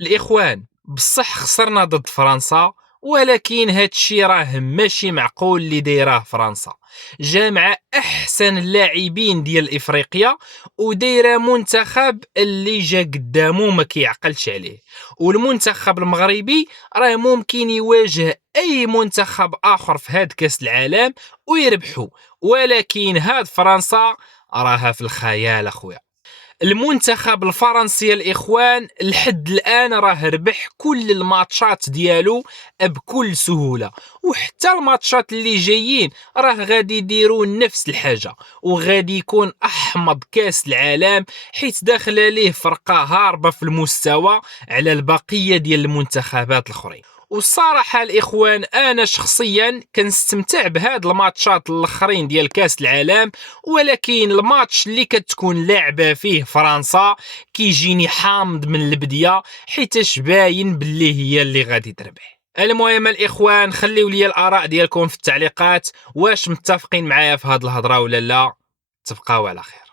الاخوان بصح خسرنا ضد فرنسا، ولكن هادشي راه ماشي معقول اللي دايراه فرنسا. جامعة احسن اللاعبين ديال افريقيا ودايره منتخب اللي جا قدامو ما كيعقلش عليه. والمنتخب المغربي راه ممكن يواجه اي منتخب اخر في هاد كاس العالم ويربحوا، ولكن هاد فرنسا راها في الخيال اخويا. المنتخب الفرنسي الاخوان لحد الان راه ربح كل الماتشات ديالو بكل سهوله، وحتى الماتشات اللي جايين راه غادي يديروا نفس الحاجه، وغادي يكون احمض كاس العالم حيت داخله ليه فرقه هاربه في المستوى على البقيه ديال المنتخبات الاخرين. والصراحه الاخوان انا شخصيا كنستمتع بهاد الماتشات الاخرين ديال كاس العالم، ولكن الماتش اللي كتكون لعبه فيه فرنسا كيجيني حامض من البدايه حيتاش باين باللي هي اللي غادي تربح. المهم الاخوان خليو لي الاراء ديالكم في التعليقات، واش متفقين معايا في هاد الهضره ولا لا؟ تبقاو على خير.